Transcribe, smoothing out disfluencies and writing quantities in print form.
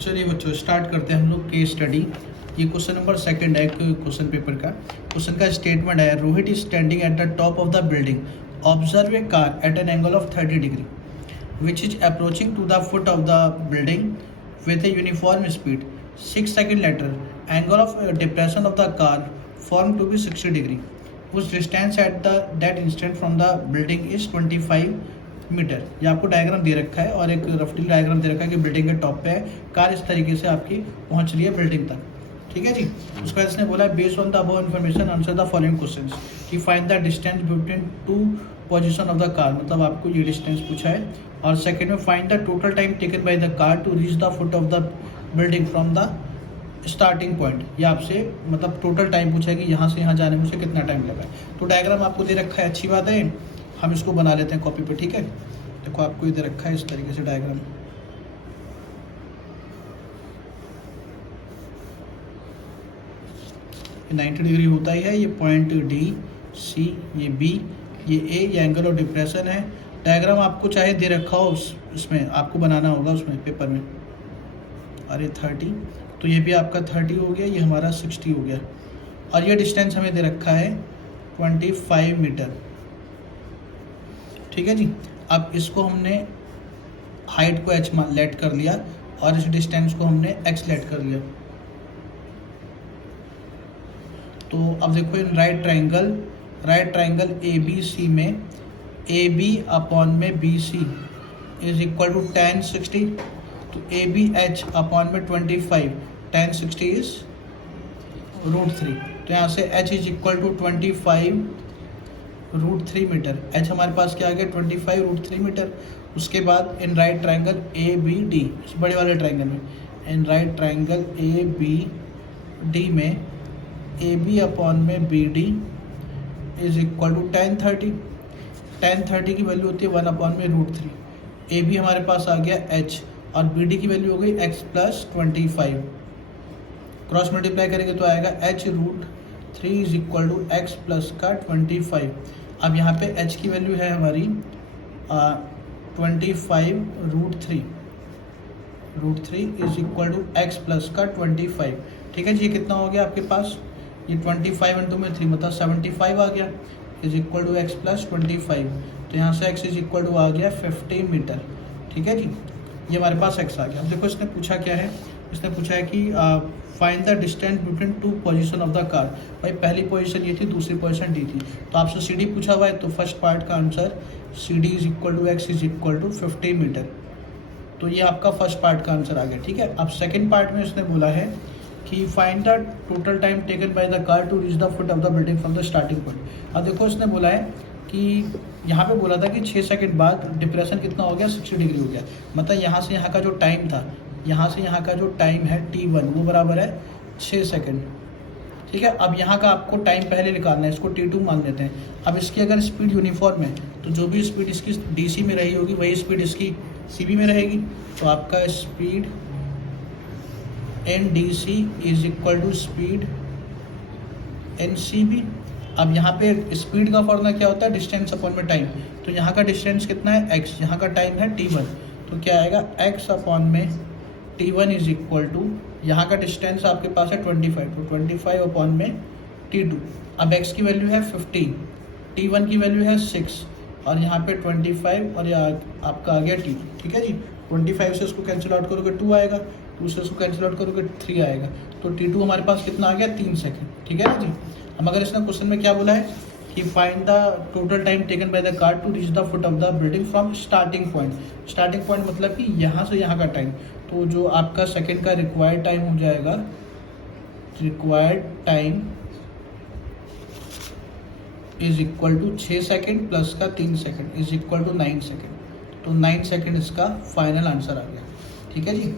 चलिए बच्चों स्टार्ट करते हैं हम लोग केस स्टडी। ये क्वेश्चन नंबर सेकंड है क्वेश्चन पेपर का। क्वेश्चन का स्टेटमेंट है, Rohit is standing at the top of the building, observe a car at an angle of 30 degree which is approaching to the foot of the building with a uniform speed. 6 seconds later, angle of depression of the car formed to be 60 degree, whose distance at that instant from the building is 25 meter. ये आपको diagram दे रखा है और एक रफली diagram दे रखा है कि बिल्डिंग के टॉप पे है, कार इस तरीके से आपकी पहुंच रही है बिल्डिंग तक। ठीक है जी। उसके बाद इसने बोला based on the above information answer the following questions कि find the distance between two position of the car, मतलब आपको ये डिस्टेंस पूछा है। और सेकंड में find the total time taken by the car to reach the foot of the building from the starting point. ये आपसे मतलब टोटल टाइम पूछा है कि यहाँ से यहाँ जाने में उसे कितना टाइम लगा है। तो डायग्राम आपको दे रखा है, अच्छी बात है। हम इसको बना लेते हैं कॉपी पे। ठीक है, देखो आपको ये दे रखा है इस तरीके से डायग्राम। 90 डिग्री होता ही है। ये पॉइंट डी, सी, ये बी, ये ए, ये एंगल ऑफ डिप्रेशन है। डायग्राम आपको चाहे दे रखा हो उसमें आपको बनाना होगा उसमें पेपर में। और ये 30, तो ये भी आपका 30 हो गया, ये हमारा 60 हो गया। और ये डिस्टेंस हमें दे रखा है 25 मीटर। ठीक है जी। अब इसको हमने हाइट को एच लेट कर लिया और इस डिस्टेंस को हमने एक्स लेट कर लिया। तो अब देखो in right triangle A B C में ए बी अपॉन में B C is equal to tan 60, तो ए बी एच अपॉन में 25, tan 60 इज √3। तो यहाँ से h is equal to 25 √3 meter. h हमारे पास क्या आ गया 25 √3 मीटर। उसके बाद in right triangle A B D, इस बड़े वाले ट्राइंगल में in right triangle A B D में ए बी अपॉन में B D is equal to tan 30। tan 30 की वैल्यू होती है 1 अपॉन में √3। ए बी हमारे पास आ गया h और बी डी की वैल्यू हो गई x प्लस 25। क्रॉस मल्टीप्लाई करेंगे तो आएगा h √3 is equal to X plus का 25। अब यहाँ पे h की वैल्यू है हमारी 25 √3 is equal to X plus का 25। ठीक है जी। ये कितना हो गया आपके पास, ये 25 इंटू में 3 मतलब 75 आ गया, is equal to X plus 25। तो यहाँ से x इज इक्वल टू आ गया 50 मीटर। ठीक है जी। ये हमारे पास x आ गया। अब देखो इसने पूछा क्या है, इसने पूछा है कि find the distance between two position of the car. भाई पहली पोजीशन ये थी, दूसरी पोजीशन डी थी। तो आपसे सी डी पूछा हुआ है, तो फर्स्ट पार्ट का answer C D is equal to X is equal to 50 meter. तो ये आपका फर्स्ट पार्ट का आंसर आ गया। ठीक है। अब सेकेंड पार्ट में उसने बोला है कि find the total time taken by the car to reach the foot of the building from the starting point. अब देखो इसने बोला है कि यहाँ पे बोला था कि 6 सेकंड बाद डिप्रेशन कितना हो गया 60 डिग्री हो गया। मतलब यहाँ से यहाँ का जो टाइम था, यहाँ से यहाँ का जो टाइम है t1 वो बराबर है 6 सेकंड। ठीक है। अब यहाँ का आपको टाइम पहले निकालना है, इसको t2 मान लेते हैं। अब इसकी अगर स्पीड यूनिफॉर्म है तो जो भी स्पीड इसकी डीसी में रही होगी वही स्पीड इसकी सीबी में रहेगी। तो आपका speed in D C is equal to speed in C B. अब यहाँ पे स्पीड का फॉर्मूला क्या होता है, डिस्टेंस अपॉन में टाइम। तो यहाँ का डिस्टेंस कितना है x, यहाँ का टाइम है t1, तो क्या आएगा x अपॉन में t1 इज इक्वल टू, यहाँ का डिस्टेंस आपके पास है 25, तो 25 अपॉन में t2। अब x की वैल्यू है 50, t1 की वैल्यू है 6 और यहाँ पे 25 और यहाँ आपका आ गया t। ठीक है जी। 25 से इसको कैंसिल आउट करोगे 2 आएगा, 2 से इसको कैंसिल आउट करोगे 3 आएगा। तो t2 हमारे पास कितना आ गया 3 सेकंड। ठीक है ना जी। अब अगर इसने क्वेश्चन में क्या बोला है कि find the total time taken by the car to reach the foot of the building from starting point. Starting point मतलब कि यहाँ से यहाँ का टाइम। तो जो आपका सेकंड का रिक्वायर्ड टाइम हो जाएगा, required time is equal to 6 second plus का 3 second is equal to 9 second. तो 9 सेकंड इसका फाइनल आंसर आ गया। ठीक है जी।